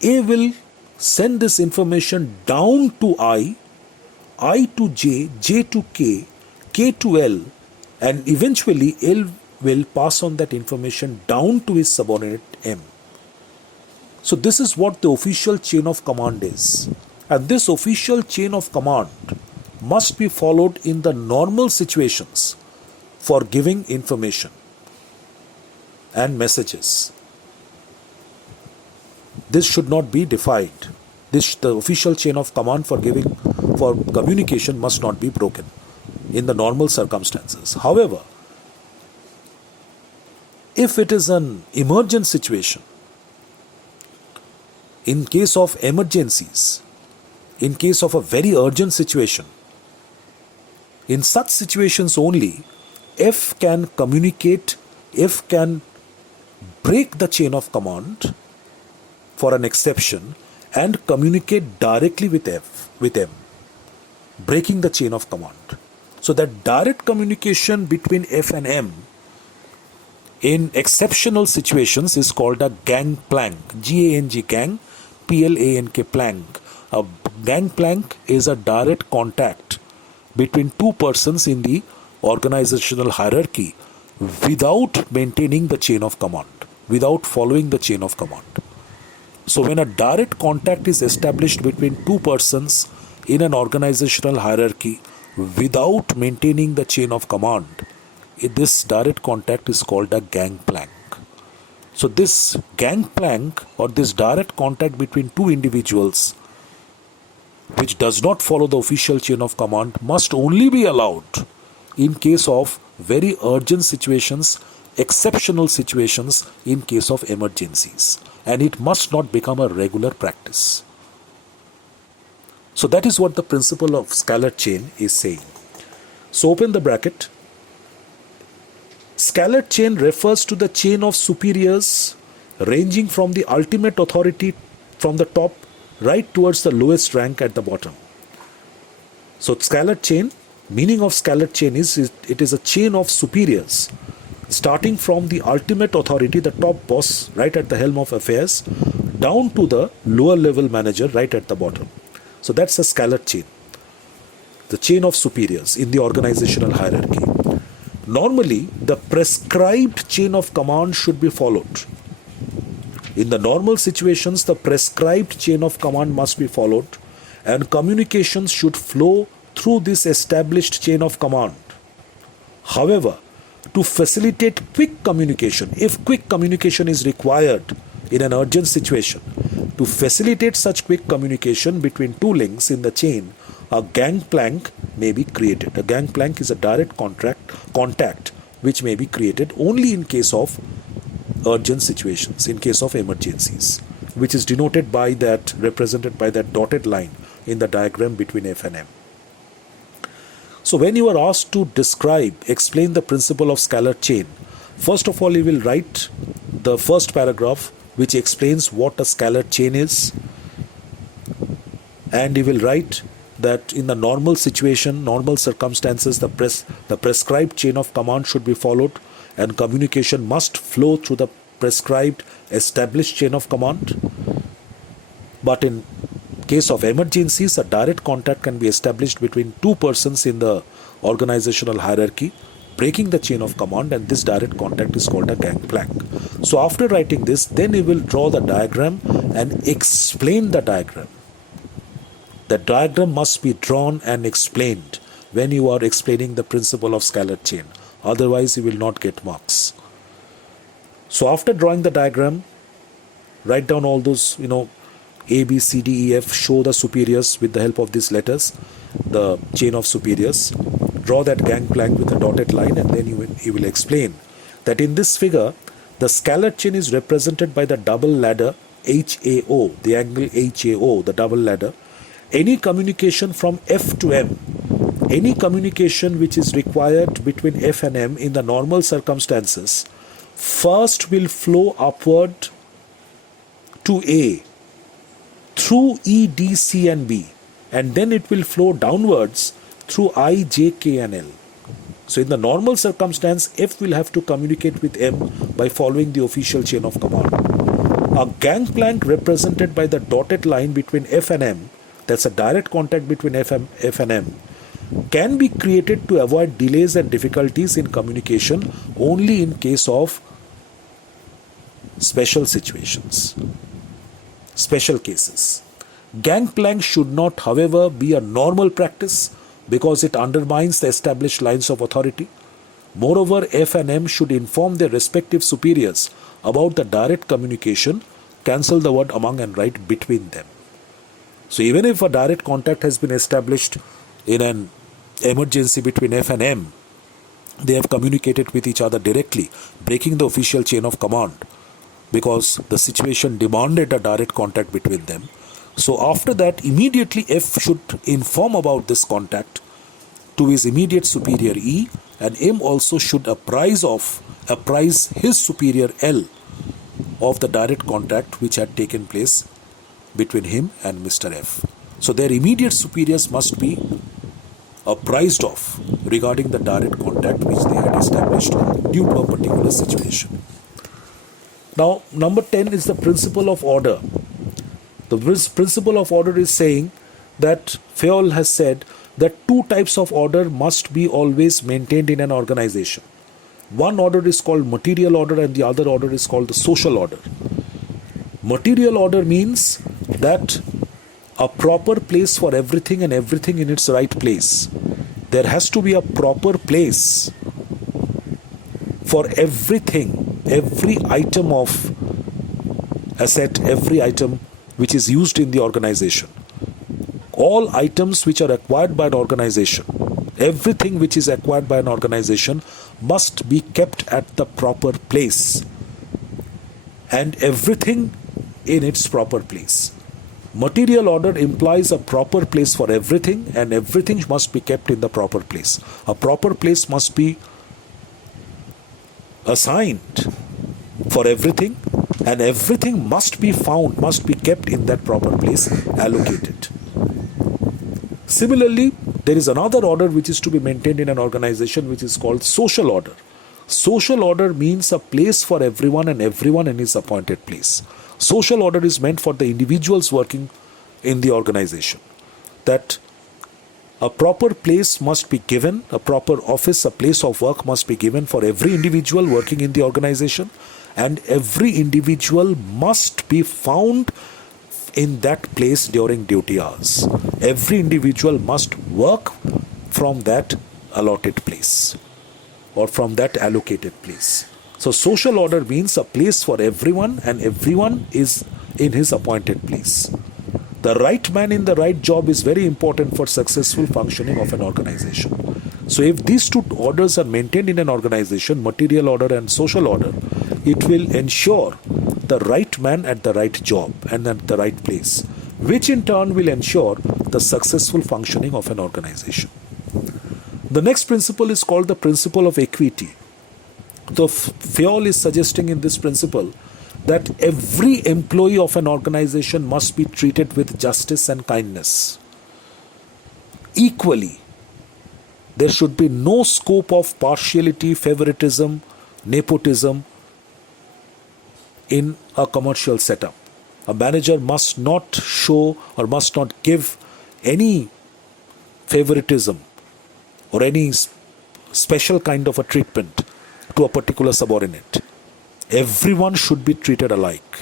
A will send this information down to I to J, J to K, K to L, and eventually L will pass on that information down to his subordinate M. So this is what the official chain of command is. And this official chain of command must be followed in the normal situations for giving information and messages. This should not be defied. The official chain of command for communication must not be broken in the normal circumstances. However, if it is an emergent situation, in case of emergencies, in case of a very urgent situation, in such situations only, F can communicate, F can break the chain of command for an exception and communicate directly with M, breaking the chain of command. So that direct communication between F and M in exceptional situations is called a gangplank. G-A-N-G, gang, P-L-A-N-K, plank. A gangplank is a direct contact between two persons in the organizational hierarchy without maintaining the chain of command, without following the chain of command. So when a direct contact is established between two persons in an organizational hierarchy without maintaining the chain of command, this direct contact is called a gangplank. So this gangplank or this direct contact between two individuals which does not follow the official chain of command must only be allowed in case of very urgent situations, exceptional situations, in case of emergencies, and it must not become a regular practice. So that is what the principle of scalar chain is saying. So open the bracket. Scalar chain refers to the chain of superiors ranging from the ultimate authority from the top right towards the lowest rank at the bottom. So scalar chain, meaning of scalar chain is it is a chain of superiors starting from the ultimate authority, the top boss right at the helm of affairs, down to the lower level manager right at the bottom. So that's a scalar chain, the chain of superiors in the organizational hierarchy. Normally, the prescribed chain of command should be followed. In the normal situations, the prescribed chain of command must be followed, and communications should flow through this established chain of command. However, to facilitate quick communication, if quick communication is required in an urgent situation, to facilitate such quick communication between two links in the chain, a gangplank may be created. A gangplank is a direct contact which may be created only in case of urgent situations, in case of emergencies, which is denoted by that, represented by that dotted line in the diagram between F and M. So when you are asked to explain the principle of scalar chain, first of all you will write the first paragraph which explains what a scalar chain is, and you will write that in the normal situation, normal circumstances, the prescribed chain of command should be followed and communication must flow through the prescribed established chain of command. But in case of emergencies, a direct contact can be established between two persons in the organizational hierarchy, breaking the chain of command, and this direct contact is called a gangplank. So after writing this, then you will draw the diagram and explain the diagram. The diagram must be drawn and explained when you are explaining the principle of scalar chain. Otherwise, you will not get marks. So after drawing the diagram, write down all those, A, B, C, D, E, F, show the superiors with the help of these letters, the chain of superiors. Draw that gangplank with a dotted line, and then you will explain that in this figure, the scalar chain is represented by the double ladder HAO, the angle HAO, the double ladder. Any communication from F to M, any communication which is required between F and M in the normal circumstances, first will flow upward to A through E, D, C and B, and then it will flow downwards through I, J, K and L. So in the normal circumstance, F will have to communicate with M by following the official chain of command. A gangplank represented by the dotted line between F and M, that's a direct contact between F and M, can be created to avoid delays and difficulties in communication only in case of special situations, special cases. Gangplank should not, however, be a normal practice because it undermines the established lines of authority. Moreover, F and M should inform their respective superiors about the direct communication, cancel the word among and write between them. So even if a direct contact has been established in an emergency between F and M, they have communicated with each other directly, breaking the official chain of command because the situation demanded a direct contact between them. So after that, immediately F should inform about this contact to his immediate superior E, and M also should apprise his superior L of the direct contact which had taken place between him and Mr. F. So their immediate superiors must be apprised of regarding the direct contact which they had established due to a particular situation. Now, number 10 is the principle of order. The principle of order is saying that Fayol has said that two types of order must be always maintained in an organization. One order is called material order and the other order is called the social order. Material order means that a proper place for everything and everything in its right place. There has to be a proper place for everything, every item of asset, every item which is used in the organization. All items which are acquired by an organization, everything which is acquired by an organization must be kept at the proper place, and everything in its proper place. Material order implies a proper place for everything, and everything must be kept in the proper place. A proper place must be assigned for everything, and everything must be found, must be kept in that proper place, allocated. Similarly, there is another order which is to be maintained in an organization, which is called social order. Social order means a place for everyone and everyone in his appointed place. Social order is meant for the individuals working in the organization. That a proper place must be given, a proper office, a place of work must be given for every individual working in the organization, and every individual must be found in that place during duty hours. Every individual must work from that allotted place or from that allocated place. So social order means a place for everyone and everyone is in his appointed place. The right man in the right job is very important for successful functioning of an organization. So if these two orders are maintained in an organization, material order and social order, it will ensure the right man at the right job and at the right place, which in turn will ensure the successful functioning of an organization. The next principle is called the principle of equity. The Fayol is suggesting in this principle that every employee of an organization must be treated with justice and kindness equally. There should be no scope of partiality, favoritism, nepotism in a commercial setup. A manager must not show or must not give any favoritism or any special kind of a treatment to a particular subordinate. Everyone should be treated alike.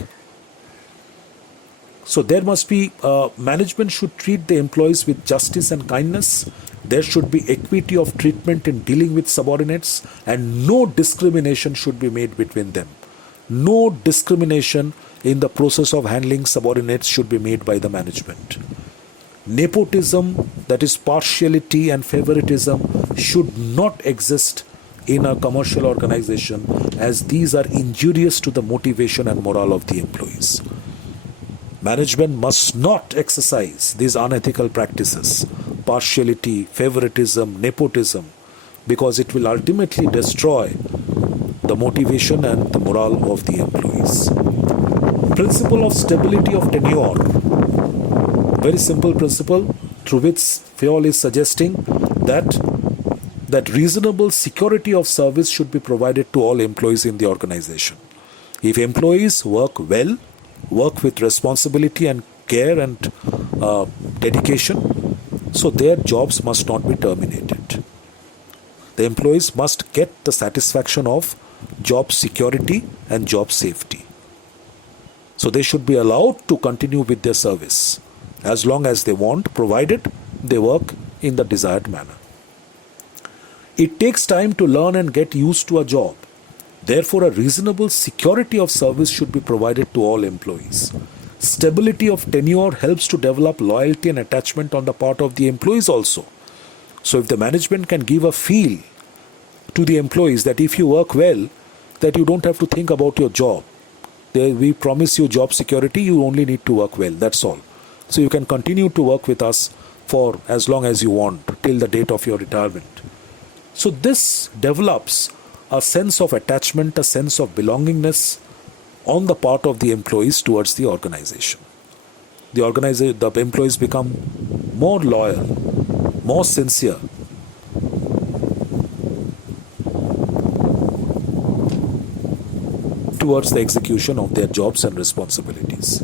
So there must be, management should treat the employees with justice and kindness. There should be equity of treatment in dealing with subordinates, and no discrimination should be made between them. No discrimination in the process of handling subordinates should be made by the management. Nepotism, that is partiality and favoritism, should not exist in a commercial organization, as these are injurious to the motivation and morale of the employees. Management must not exercise these unethical practices, partiality, favoritism, nepotism, because it will ultimately destroy the motivation and the morale of the employees. Principle of stability of tenure. Very simple principle through which Fayol is suggesting that reasonable security of service should be provided to all employees in the organization. If employees work well, work with responsibility and care and dedication, so their jobs must not be terminated. The employees must get the satisfaction of job security and job safety. So they should be allowed to continue with their service as long as they want, provided they work in the desired manner. It takes time to learn and get used to a job. Therefore, a reasonable security of service should be provided to all employees. Stability of tenure helps to develop loyalty and attachment on the part of the employees also. So if the management can give a feel to the employees that if you work well, that you don't have to think about your job. We promise you job security, you only need to work well, that's all. So you can continue to work with us for as long as you want, till the date of your retirement. So this develops a sense of attachment, a sense of belongingness on the part of the employees towards the organization. The employees become more loyal, more sincere. Towards the execution of their jobs and responsibilities.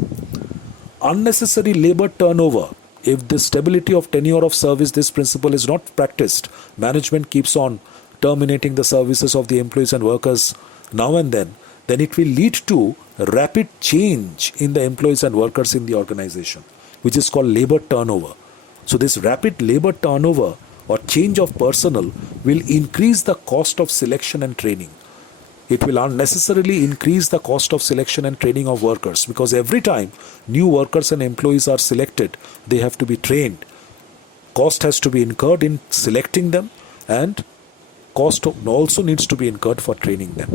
Unnecessary labor turnover. If the stability of tenure of service, this principle is not practiced, management keeps on terminating the services of the employees and workers now and then it will lead to rapid change in the employees and workers in the organization, which is called labor turnover. So this rapid labor turnover or change of personnel will increase the cost of selection and training. It will unnecessarily increase the cost of selection and training of workers, because every time new workers and employees are selected, they have to be trained. Cost has to be incurred in selecting them, and cost also needs to be incurred for training them.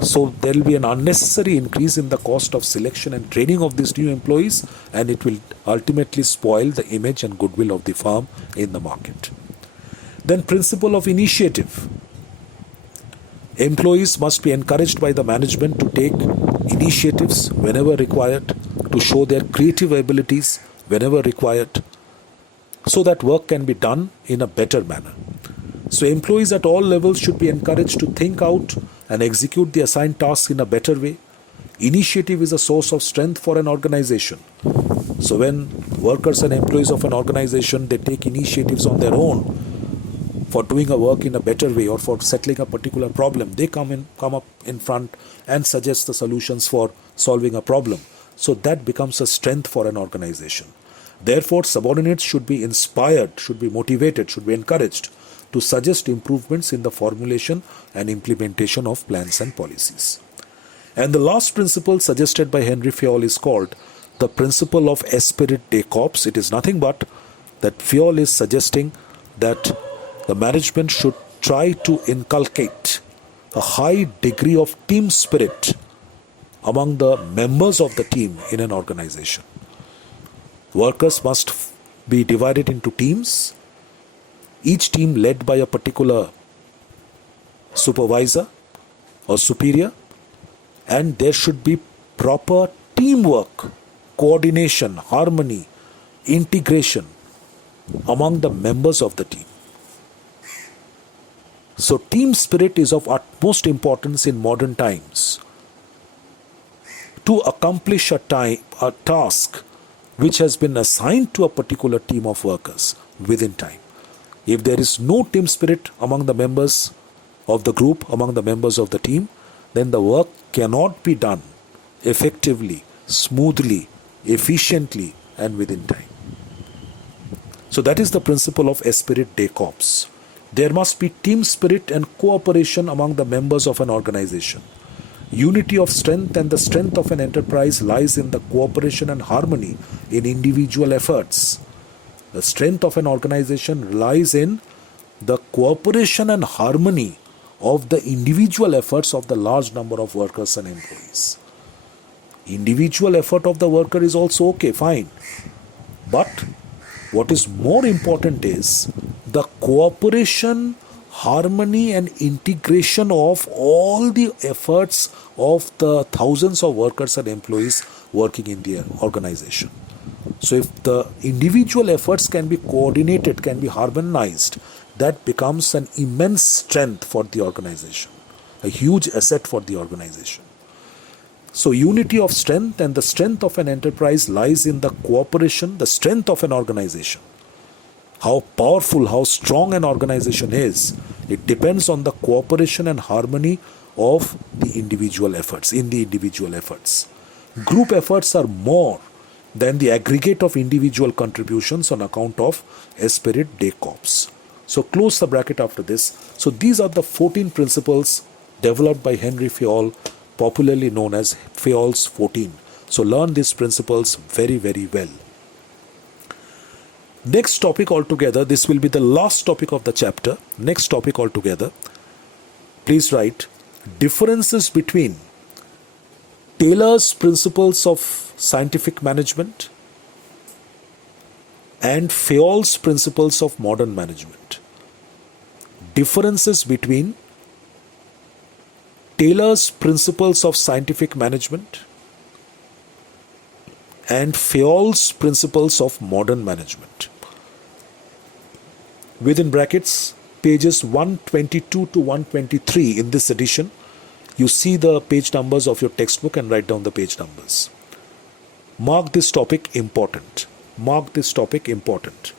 So there will be an unnecessary increase in the cost of selection and training of these new employees, and it will ultimately spoil the image and goodwill of the firm in the market. Then principle of initiative. Employees must be encouraged by the management to take initiatives whenever required, to show their creative abilities whenever required, so that work can be done in a better manner. So employees at all levels should be encouraged to think out and execute the assigned tasks in a better way. Initiative is a source of strength for an organization. So when workers and employees of an organization, they take initiatives on their own for doing a work in a better way or for settling a particular problem, they come up in front and suggest the solutions for solving a problem. So that becomes a strength for an organization. Therefore, subordinates should be inspired, should be motivated, should be encouraged to suggest improvements in the formulation and implementation of plans and policies. And the last principle suggested by Henry Fayol is called the principle of esprit de corps. It is nothing but that Fayol is suggesting that the management should try to inculcate a high degree of team spirit among the members of the team in an organization. Workers must be divided into teams, each team led by a particular supervisor or superior, and there should be proper teamwork, coordination, harmony, integration among the members of the team. So team spirit is of utmost importance in modern times to accomplish a task which has been assigned to a particular team of workers within time. If there is no team spirit among the members of the group, among the members of the team, then the work cannot be done effectively, smoothly, efficiently, and within time. So that is the principle of esprit de corps. There must be team spirit and cooperation among the members of an organization. Unity of strength and the strength of an enterprise lies in the cooperation and harmony in individual efforts. The strength of an organization lies in the cooperation and harmony of the individual efforts of the large number of workers and employees. Individual effort of the worker is also okay, fine. But what is more important is the cooperation, harmony and integration of all the efforts of the thousands of workers and employees working in the organization. So if the individual efforts can be coordinated, can be harmonized, that becomes an immense strength for the organization, a huge asset for the organization. So unity of strength and the strength of an enterprise lies in the cooperation, the strength of an organization. How powerful, how strong an organization is, it depends on the cooperation and harmony of the individual efforts, in the individual efforts. Group efforts are more than the aggregate of individual contributions on account of esprit de corps. So close the bracket after this. So these are the 14 principles developed by Henry Fayol, popularly known as Fayol's 14. So learn these principles very, very well. Next topic altogether, this will be the last topic of the chapter. Next topic altogether, please write differences between Taylor's principles of scientific management and Fayol's principles of modern management. Differences between Taylor's principles of scientific management and Fayol's principles of modern management. Within brackets, pages 122 to 123 in this edition, you see the page numbers of your textbook and write down the page numbers. Mark this topic important. Mark this topic important.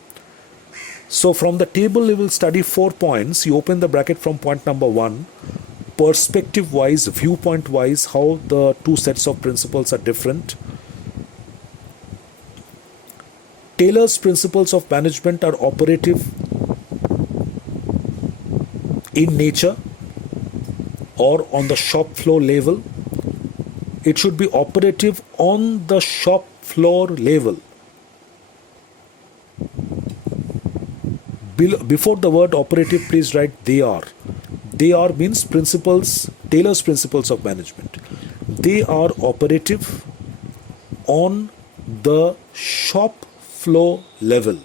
So from the table you will study 4 points. You open the bracket from point number 1. Perspective wise, viewpoint wise, how the two sets of principles are different. Taylor's principles of management are operative in nature or on the shop floor level. It should be operative on the shop floor level. Before the word operative, please write they are. They are means principles, Taylor's principles of management. They are operative on the shop floor level.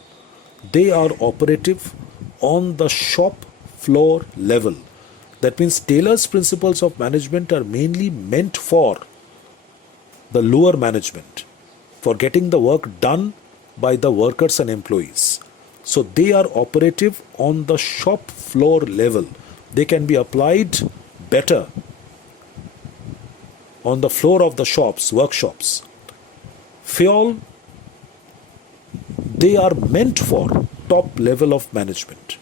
They are operative on the shop floor level. That means Taylor's principles of management are mainly meant for the lower management, for getting the work done by the workers and employees. So they are operative on the shop floor level. They can be applied better on the floor of the shops, workshops. FEOL, they are meant for top level of management.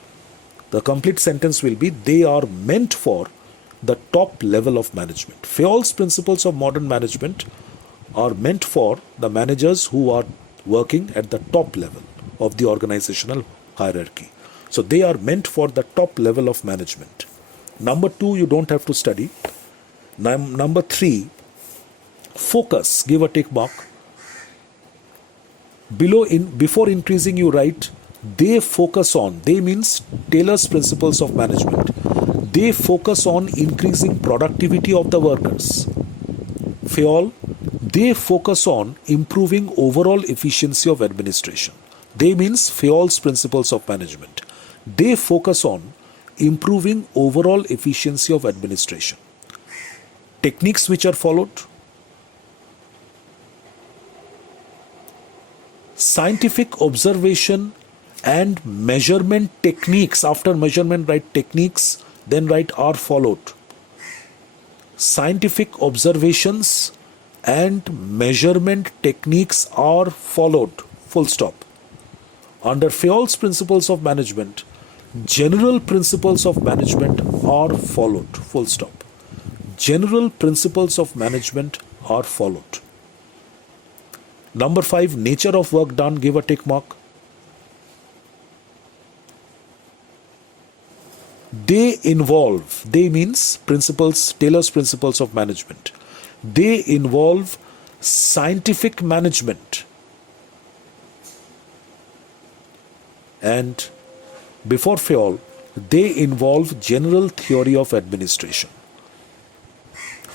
The complete sentence will be, they are meant for the top level of management. FEOL's principles of modern management are meant for the managers who are working at the top level of the organizational hierarchy. So they are meant for the top level of management. Number 2, you don't have to study. Number 3, focus, give a tick mark. Before increasing, you write, they focus on, they means Taylor's principles of management. They focus on increasing productivity of the workers. FEOL, they focus on improving overall efficiency of administration. They means FEOL's principles of management. They focus on improving overall efficiency of administration. Techniques which are followed: scientific observation and measurement techniques. After measurement, write techniques, then write are followed. Scientific observations and measurement techniques are followed. Full stop. Under FEOL's principles of management, general principles of management are followed. Full stop. General principles of management are followed. Number 5, nature of work done, give a tick mark. They involve, they means principles, Taylor's principles of management. They involve scientific management. And before FEOL, they involve general theory of administration.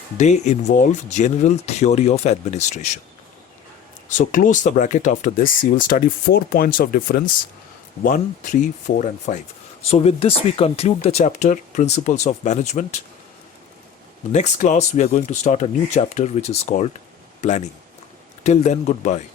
They involve general theory of administration. So close the bracket after this. You will study 4 points of difference, 1, 3, 4 and 5. So with this we conclude the chapter Principles of Management. The next class we are going to start a new chapter which is called Planning. Till then, goodbye.